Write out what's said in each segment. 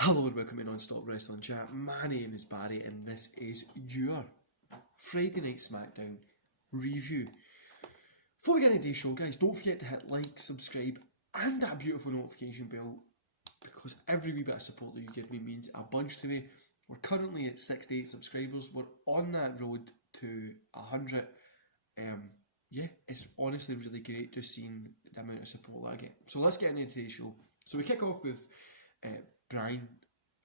Hello and welcome to Non-Stop Wrestling Chat. My name is Barry and this is your Friday Night Smackdown review. Before we get into today's show, guys, don't forget to hit like, subscribe and that beautiful notification bell, because every wee bit of support that you give me means a bunch to me. We're currently at 68 subscribers. We're on that road to 100. Yeah, it's honestly really great just seeing the amount of support that I get. So let's get into today's show. So we kick off with Brian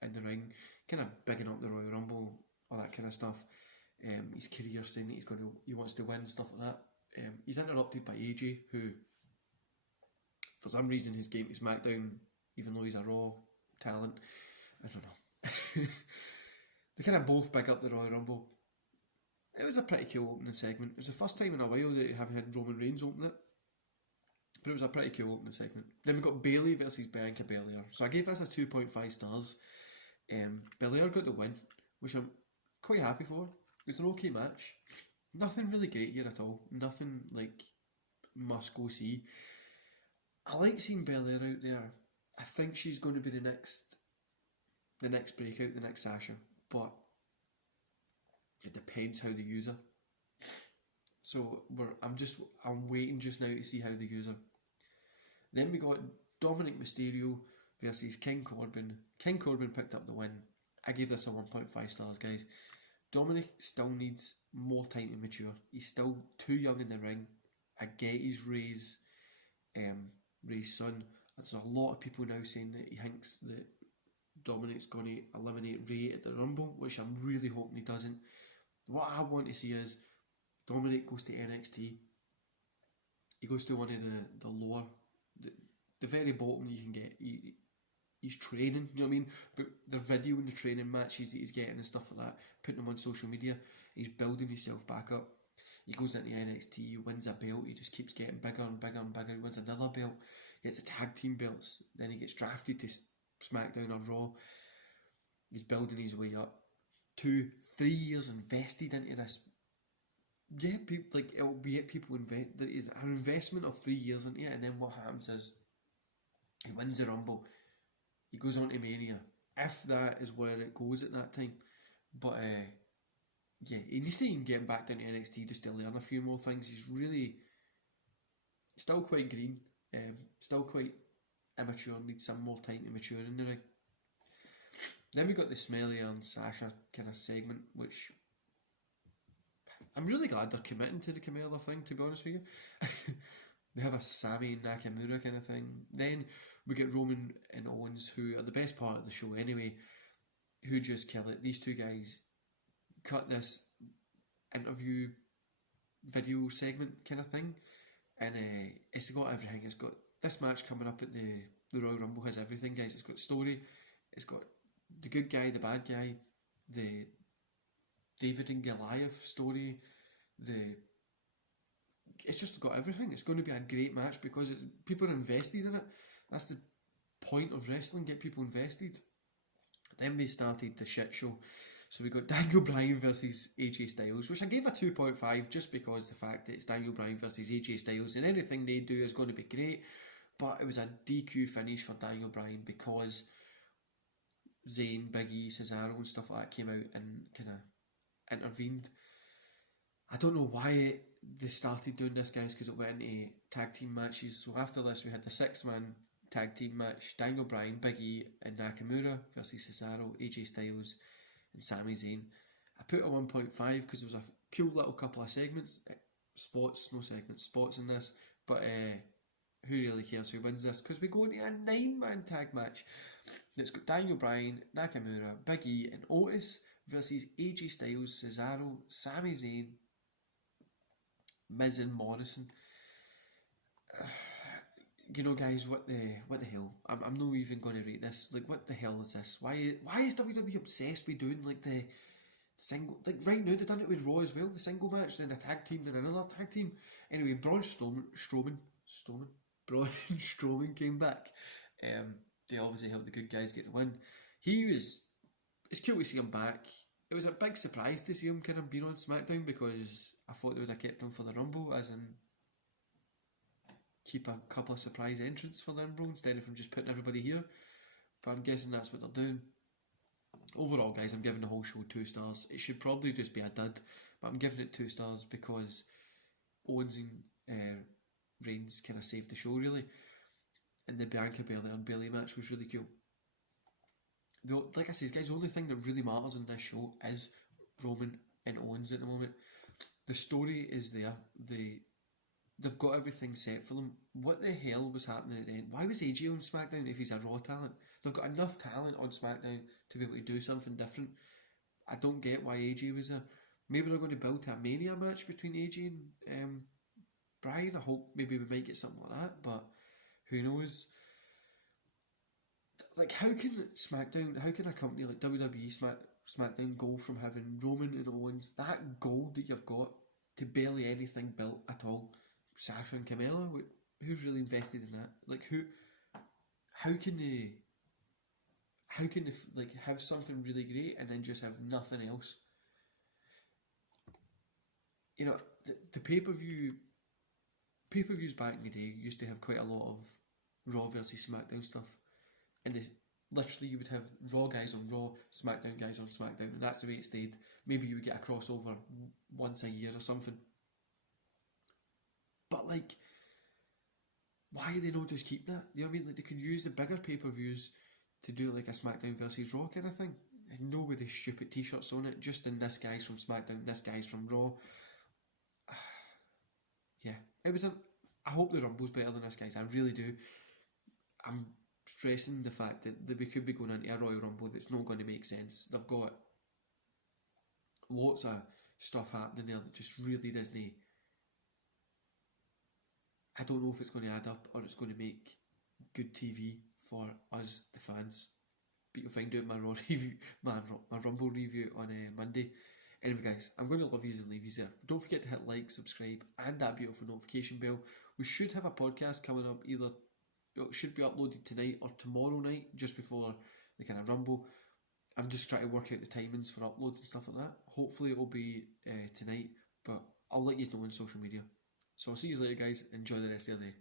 in the ring, kind of bigging up the Royal Rumble, all that kind of stuff. His career, saying that he wants to win, stuff like that. He's interrupted by AJ, who, for some reason, his game to SmackDown, even though he's a Raw talent, I don't know. They kind of both big up the Royal Rumble. It was a pretty cool opening segment. It was the first time in a while that you haven't had Roman Reigns open it. But it was a pretty cool opening segment. Then we got Bayley versus Bianca Belair. So I gave this a 2.5 stars. Belair got the win, which I'm quite happy for. It was an okay match. Nothing really great here at all. Nothing like must go see. I like seeing Belair out there. I think she's going to be the next breakout, the next Sasha. But it depends how they use her. So I'm waiting just now to see how they use her. Then we got Dominic Mysterio versus King Corbin. King Corbin picked up the win. I gave this a 1.5 stars, guys. Dominic still needs more time to mature. He's still too young in the ring. I get he's Ray's son. There's a lot of people now saying that he thinks that Dominic's going to eliminate Ray at the Rumble, which I'm really hoping he doesn't. What I want to see is Dominic goes to NXT. He goes to one of the lower, the very bottom you can get. He's training, you know what I mean? But they're videoing the training matches that he's getting and stuff like that, putting them on social media. He's building himself back up. He goes into NXT, he wins a belt, he just keeps getting bigger and bigger and bigger. He wins another belt, he gets the tag team belts, then he gets drafted to SmackDown or Raw. He's building his way up. 2-3 years invested into this. Yeah, people, like, it'll be it. People invest. There is an investment of 3 years into it, and then what happens is he wins the Rumble. He goes on to Mania, if that is where it goes at that time. But yeah, he needs to even get back down to NXT just to learn a few more things. He's really still quite green, still quite immature. Needs some more time to mature in the ring. Then we got the Smelly and Sasha kind of segment, which I'm really glad they're committing to the Camilla thing, to be honest with you. They have a Sami Nakamura kind of thing. Then we get Roman and Owens, who are the best part of the show anyway, who just kill it. These two guys cut this interview video segment kind of thing, and it's got everything. It's got this match coming up at the Royal Rumble has everything, guys. It's got story, it's got the good guy, the bad guy, the David and Goliath story, it's just got everything. It's going to be a great match because people are invested in it. That's the point of wrestling, get people invested. Then we started the shit show. So we got Daniel Bryan versus AJ Styles, which I gave a 2.5 just because the fact that it's Daniel Bryan versus AJ Styles and anything they do is going to be great. But it was a DQ finish for Daniel Bryan because Zayn, Big E, Cesaro and stuff like that came out and kind of intervened. I don't know why they started doing this, guys, because it went into tag team matches. So after this we had the 6-man tag team match, Daniel Bryan, Big E and Nakamura versus Cesaro, AJ Styles and Sami Zayn. I put a 1.5 because there was a cool little couple of segments, spots in this, but who really cares who wins this, because we go into a 9-man tag match that's got Daniel Bryan, Nakamura, Big E and Otis versus AJ Styles, Cesaro, Sami Zayn, Miz and Morrison. You know, guys, what the hell? I'm not even going to rate this. Like, what the hell is this? Why is WWE obsessed with doing like the single? Like right now, they've done it with Raw as well. The single match, then a tag team, then another tag team. Anyway, Braun Strowman came back. They obviously helped the good guys get the win. It's cool to see him back. It was a big surprise to see him kind of being on SmackDown because I thought they would have kept him for the Rumble, as in keep a couple of surprise entrants for the Rumble instead of him just putting everybody here. but I'm guessing that's what they're doing. Overall, guys, I'm giving the whole show 2 stars. It should probably just be a dud, but I'm giving it 2 stars because Owens and Reigns kind of saved the show, really. And the Bianca Belair and Bayley match was really cool. Though, like I said, guys, the only thing that really matters in this show is Roman and Owens at the moment. The story is there. They've got everything set for them. What the hell was happening at the end? Why was AJ on SmackDown if he's a Raw talent? They've got enough talent on SmackDown to be able to do something different. I don't get why AJ was there. Maybe they're going to build to a Mania match between AJ and Bryan. I hope maybe we might get something like that, but who knows? Like, how can a company like WWE SmackDown go from having Roman and Owens, that gold that you've got, to barely anything built at all? Sasha and Carmella, who's really invested in that? Like, how can they like have something really great and then just have nothing else? You know, the pay-per-views back in the day used to have quite a lot of Raw versus SmackDown stuff, and literally you would have Raw guys on Raw, SmackDown guys on SmackDown, and that's the way it stayed. Maybe you would get a crossover once a year or something. But like, why do they not just keep that? You know what I mean? Like, they could use the bigger pay-per-views to do like a SmackDown versus Raw kind of thing, and no with these stupid t-shirts on it, just in this guy's from SmackDown, this guy's from Raw. Yeah, it was I hope the Rumble's better than this, guys. I really do. I'm stressing the fact that we could be going into a Royal Rumble that's not going to make sense. They've got lots of stuff happening there that just really doesn't. I don't know if it's going to add up or it's going to make good TV for us, the fans. But you'll find out my Raw review, my Rumble review on Monday. Anyway, guys, I'm going to love yous and leave yous there. Don't forget to hit like, subscribe, and that beautiful notification bell. We should have a podcast coming up either. It should be uploaded tonight or tomorrow night, just before the kind of Rumble. I'm just trying to work out the timings for uploads and stuff like that. Hopefully it will be tonight, but I'll let you know on social media. So I'll see you later, guys. Enjoy the rest of your day.